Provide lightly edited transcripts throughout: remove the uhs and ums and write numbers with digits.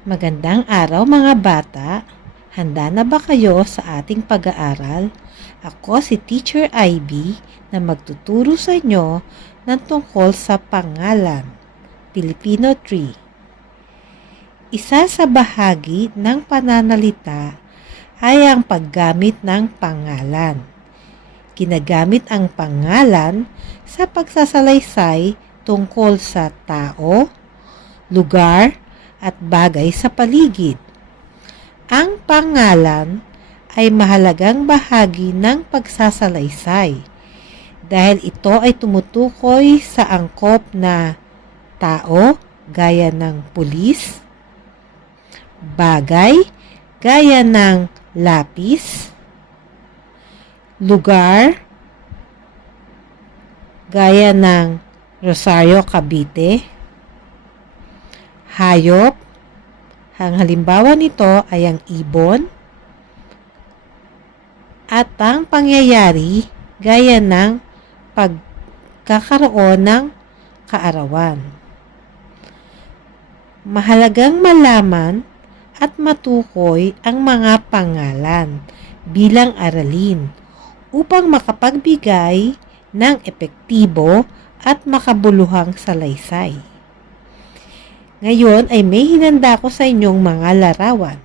Magandang araw mga bata! Handa na ba kayo sa ating pag-aaral? Ako si Teacher Ivy na magtuturo sa inyo ng tungkol sa pangalan, Filipino Tree. Isa sa bahagi ng pananalita ay ang paggamit ng pangalan. Ginagamit ang pangalan sa pagsasalaysay tungkol sa tao, lugar, at bagay sa paligid. Ang pangalan ay mahalagang bahagi ng pagsasalaysay dahil ito ay tumutukoy sa angkop na tao gaya ng pulis, bagay gaya ng lapis, lugar gaya ng Rosario, Cavite, hayop, ang halimbawa nito ay ang ibon, at ang pangyayari gaya ng pagkakaroon ng kaarawan. Mahalagang malaman at matukoy ang mga pangalan bilang aralin upang makapagbigay ng epektibo at makabuluhang salaysay. Ngayon ay may hinanda ko sa inyong mga larawan.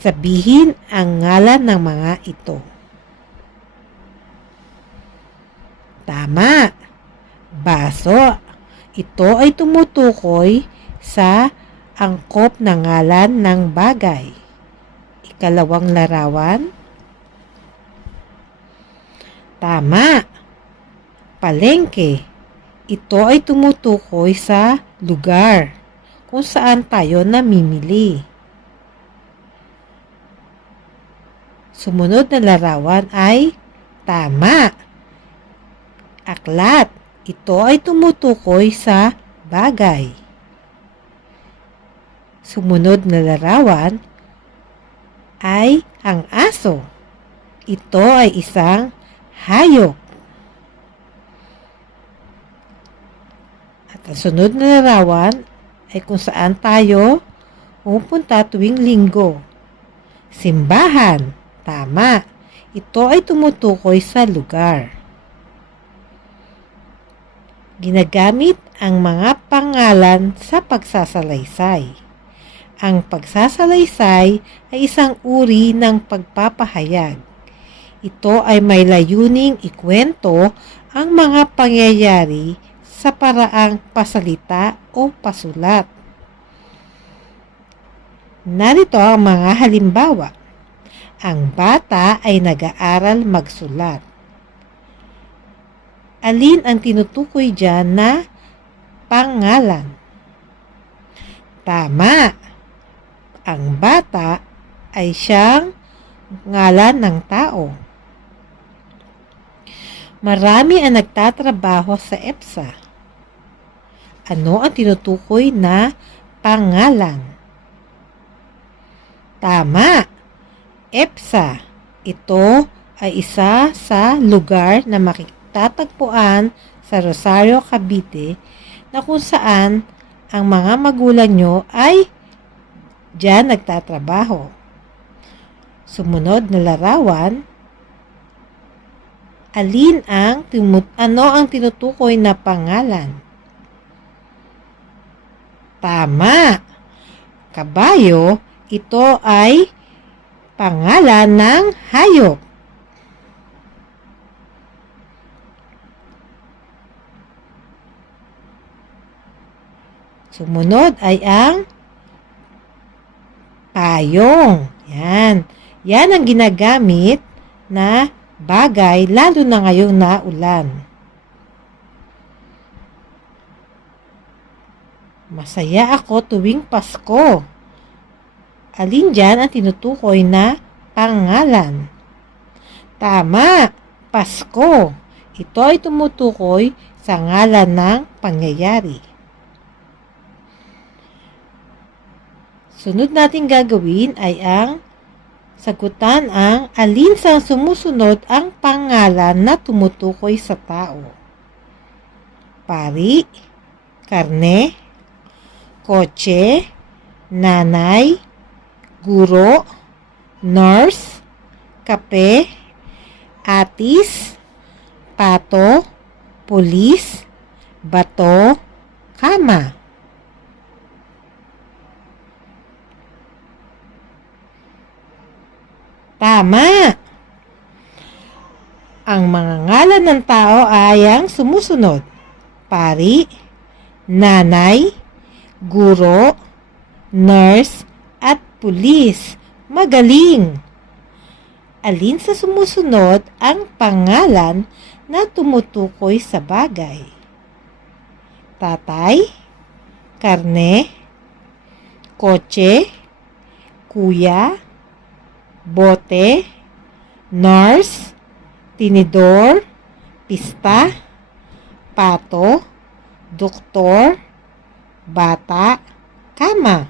Sabihin ang ngalan ng mga ito. Tama! Baso. Ito ay tumutukoy sa angkop na ngalan ng bagay. Ikalawang larawan. Tama! Palengke. Ito ay tumutukoy sa lugar kung saan tayo namimili. Sumunod na larawan ay tama. Aklat. Ito ay tumutukoy sa bagay. Sumunod na larawan ay ang aso. Ito ay isang hayop. At ang sunod na larawan ay kung saan tayo pupunta tuwing linggo. Simbahan. Tama. Ito ay tumutukoy sa lugar. Ginagamit ang mga pangalan sa pagsasalaysay. Ang pagsasalaysay ay isang uri ng pagpapahayag. Ito ay may layuning ikwento ang mga pangyayari sa paraang pasalita o pasulat. Narito ang mga halimbawa. Ang bata ay nag-aaral magsulat. Alin ang tinutukoy dyan na pangalan? Tama! Ang bata ay siyang ngalan ng tao. Marami ang nagtatrabaho sa EPSA. Ano ang tinutukoy na pangalan? Tama! EPSA. Ito ay isa sa lugar na makitatagpuan sa Rosario, Cavite na kung saan ang mga magulang nyo ay diyan nagtatrabaho. Sumunod na larawan, ano ang tinutukoy na pangalan? Tama! Kabayo, ito ay pangalan ng hayop. Sumunod ay ang payong. Yan. Yan ang ginagamit na bagay lalo na ngayong naulan. Masaya ako tuwing Pasko. Alin dyan ang tinutukoy na pangalan? Tama! Pasko. Ito ay tumutukoy sa ngalan ng pangyayari. Sunod natin gagawin ay ang sagutan ang alin sa sumusunod ang pangalan na tumutukoy sa tao. Pari, karne, kotse, nanay, guro, nurse, kape, atis, pato, pulis, bato, kama. Tama! Ang mga ngalan ng tao ay ang sumusunod: pari, nanay, guro, nurse, at pulis. Magaling! Alin sa sumusunod ang pangalan na tumutukoy sa bagay? Tatay, karne, kotse, kuya, bote, nurse, tinidor, pista, pato, doktor, bata, kama.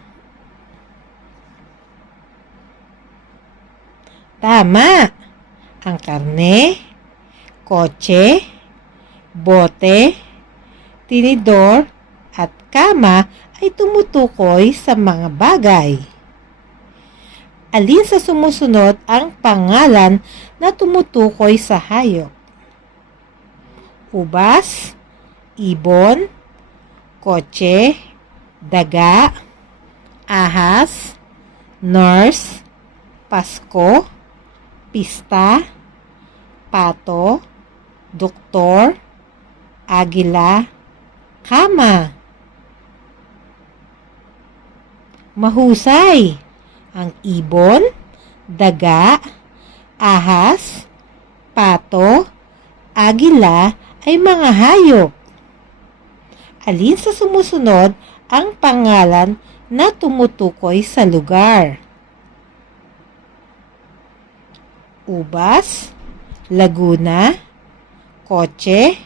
Tama! Ang karne, kotse, bote, tinidor, at kama ay tumutukoy sa mga bagay. Alin sa sumusunod ang pangalan na tumutukoy sa hayop? Ubas, ibon, kotse, daga, ahas, nurse, Pasko, pista, pato, doktor, agila, kama. Mahusay! Ang ibon, daga, ahas, pato, agila ay mga hayop. Alin sa sumusunod ang pangalan na tumutukoy sa lugar? Ubas, Laguna, kotse,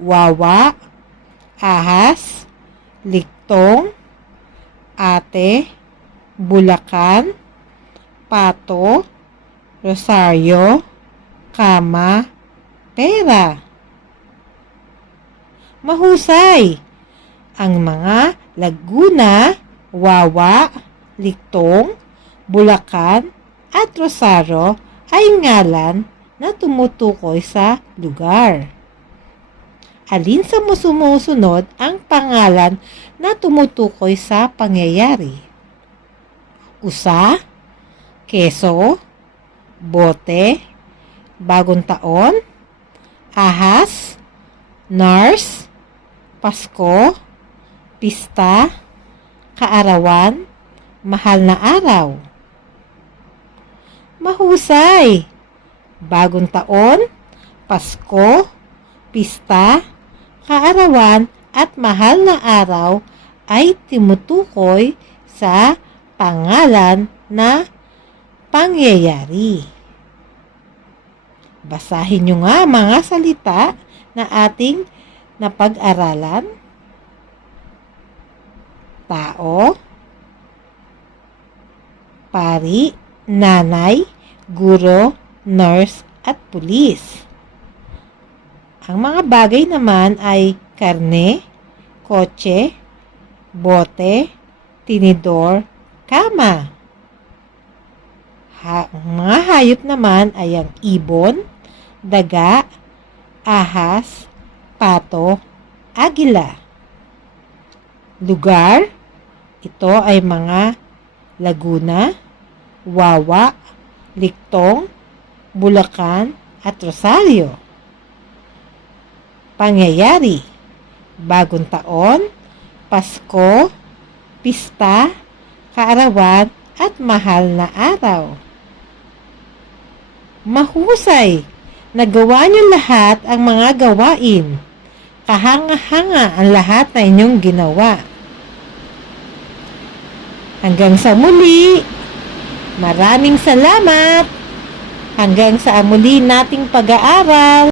wawa, ahas, liktong, ate, Bulacan, pato, Rosario, kama, pera. Mahusay! Ang mga Laguna, Wawa, Liktong, Bulacan, at Rosario ay ngalan na tumutukoy sa lugar. Alin sa sumusunod ang pangalan na tumutukoy sa pangyayari? Usa, keso, bote, bagong taon, ahas, nurse, Pasko, pista, kaarawan, mahal na araw. Mahusay! Bagong taon, Pasko, pista, kaarawan, at mahal na araw ay tumutukoy sa pangalan na pangyayari. Basahin nyo nga mga salita na ating napag-aralan. Tao, pari, nanay, guro, nurse, at pulis. Ang mga bagay naman ay karne, kotse, bote, tinidor, kama. Ang mga hayop naman ay ang ibon, daga, ahas, pato, agila. Lugar, ito ay mga Laguna, Wawa, Liktong, Bulacan, at Rosario. Pangyayari, bagong taon, Pasko, pista, kaarawan, at mahal na araw. Mahusay! Nagawa niyo lahat ang mga gawain. Kahanga-hanga ang lahat na inyong ginawa. Hanggang sa muli, maraming salamat! Hanggang sa muli nating pag-aaral!